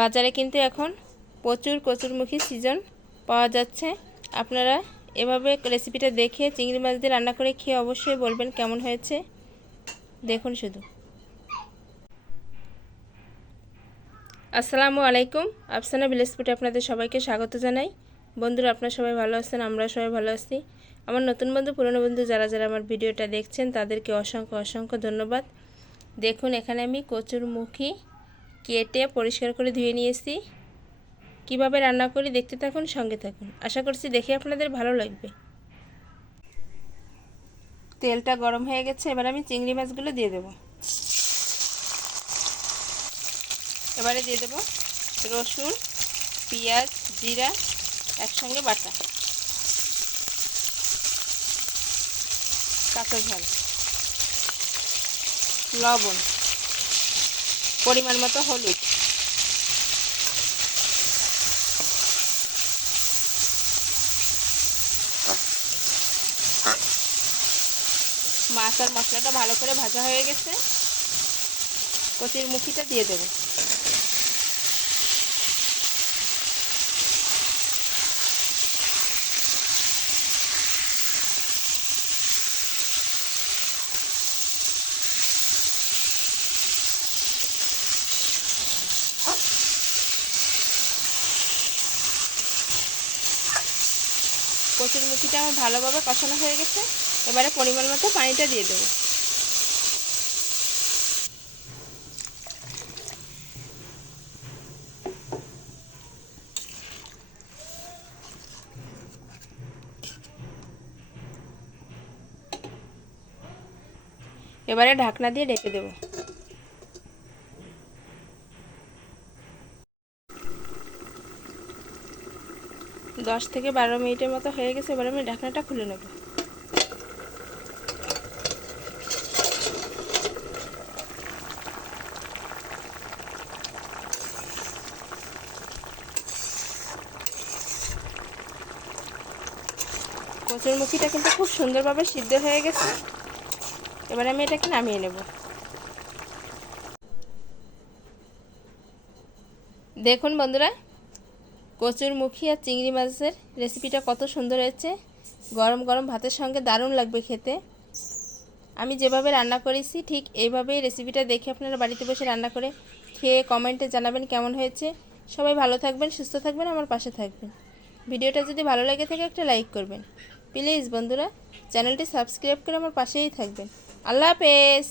বাজারে কিন্তু এখন প্রচুর কচুরমুখী সিজন পাওয়া যাচ্ছে। আপনারা এভাবে রেসিপিটা দেখে চিংড়ি মাছ দিয়ে রান্না করে খেয়ে অবশ্যই বলবেন কেমন হয়েছে। দেখুন শুধু। আসসালামু আলাইকুম, আফসানা ভিলেজ ফুডে আপনাদের সবাইকে স্বাগত জানাই। বন্ধুরা, আপনারা সবাই ভালো আছেন? আমরা সবাই ভালো আছি। আমার নতুন বন্ধু, পুরনো বন্ধু যারা যারা আমার ভিডিওটা দেখছেন তাদেরকে অসংখ্য অসংখ্য ধন্যবাদ। দেখুন, এখানে আমি কচুরমুখী কেটে পরিষ্কার করে ধুয়ে নিয়েছি। কিভাবে রান্না করি দেখতে থাকুন, সঙ্গে থাকুন। আশা করছি দেখে আপনাদের ভালো লাগবে। তেলটা গরম হয়ে গেছে, এবার আমি চিংড়ি মাছগুলো দিয়ে দেব। এবারে দিয়ে দেব রসুন, পেঁয়াজ, জিরা একসঙ্গে বাটা, কাঁচা ঝাল, লবণ, পরিমাণ মতো হলুদ, মাছ আর মশলাটা ভালো করে ভাজা হয়ে গেছে। কচুরমুখীটা দিয়ে দেব। কচুরমুখীটা আমার ভালোভাবে কষানো হয়ে গেছে। এবারে পরিমাণ মতো পানিটা দিয়ে দেব। এবারে ঢাকনা দিয়ে ঢেকে দেব। দশ থেকে 12 মিনিটের মতো হয়ে গেছে। এবার আমি ঢাকনাটা খুলে নেব। কচুরমুখীটা কিন্তু খুব সুন্দরভাবে সিদ্ধ হয়ে গেছে। এবার আমি এটাকে নামিয়ে নেব। দেখুন বন্ধুরা, কচুরমুখী আর চিংড়ি মাছের রেসিপিটা কত সুন্দর হয়েছে। গরম গরম ভাতের সঙ্গে দারুণ লাগবে খেতে। আমি যেভাবে রান্না করেছি ঠিক এইভাবেই রেসিপিটা দেখে আপনারা বাড়িতে বসে রান্না করে খেয়ে কমেন্টে জানাবেন কেমন হয়েছে। সবাই ভালো থাকবেন, সুস্থ থাকবেন, আমার পাশে থাকবেন। ভিডিওটা যদি ভালো লাগে থাকে একটা লাইক করবেন প্লিজ। বন্ধুরা, চ্যানেলটি সাবস্ক্রাইব করে আমার পাশেই থাকবেন। আল্লাহ হাফেজ।